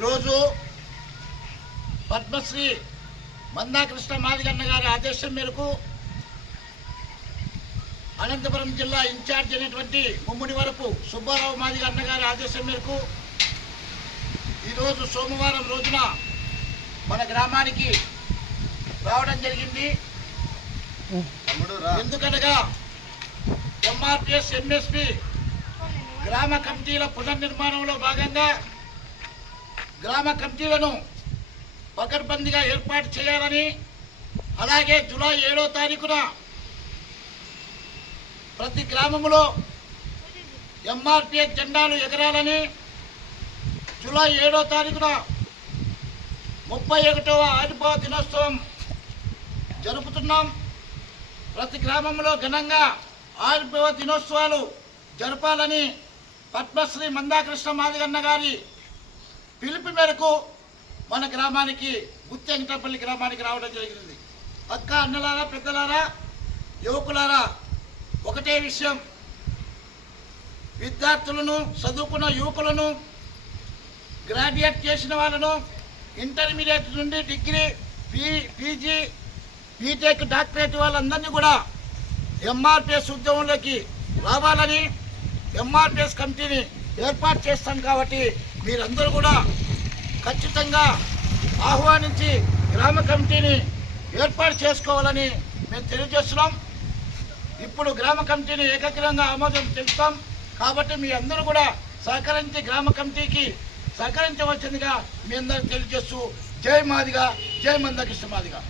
ఈరోజు పద్మశ్రీ మందాకృష్ణ మాదిగన్న గారి ఆదేశం మేరకు అనంతపురం జిల్లా ఇన్ఛార్జ్ అయినటువంటి ముమ్మిడి వరపు సుబ్బారావు మాదిగన్న గారి ఆదేశం మేరకు ఈరోజు సోమవారం రోజున మన గ్రామానికి రావడం జరిగింది. ఎందుకనగా ఎంఆర్పిఎస్ ఎంఎస్పి గ్రామ కమిటీల పునర్నిర్మాణంలో భాగంగా గ్రామ కమిటీలను పకడ్బందీగా ఏర్పాటు చేయాలని అలాగే జూలై ఏడో తారీఖున ప్రతి గ్రామంలో ఎంఆర్పిఎస్ జెండాలు ఎగరాలని జూలై ఏడో తారీఖున ముప్పై ఒకటవ ఆవిర్భావ దినోత్సవం జరుపుతున్నాం. ప్రతి గ్రామంలో ఘనంగా ఆవిర్భావ దినోత్సవాలు జరపాలని పద్మశ్రీ మందాకృష్ణ మాదిగన్న గారి పిలుపు మేరకు మన గ్రామానికి గుత్తెంకటపల్లి గ్రామానికి రావడం జరిగింది. అక్క అన్నలారా పెద్దలారా యువకులారా ఒకటే విషయం. విద్యార్థులను చదువుకున్న యువకులను గ్రాడ్యుయేట్ చేసిన వాళ్ళను ఇంటర్మీడియట్ నుండి degree P PG BTech doctorate వాళ్ళందరినీ కూడా ఎంఆర్పిఎస్ ఉద్యమంలోకి రావాలని ఎంఆర్పిఎస్ కమిటీని ఏర్పాటు చేస్తాం కాబట్టి మీరందరూ కూడా ఖచ్చితంగా ఆహ్వానించి గ్రామ కమిటీని ఏర్పాటు చేసుకోవాలని మేము తెలియజేస్తున్నాం. ఇప్పుడు గ్రామ కమిటీని ఏకగ్రంగా ఆమోదం తెలుపుతాం. కాబట్టి మీ అందరూ కూడా సహకరించి గ్రామ కమిటీకి సహకరించవలసిందిగా మీ అందరూ తెలియజేస్తూ జై మాదిగా జై మందకృష్ణ మాదిగా.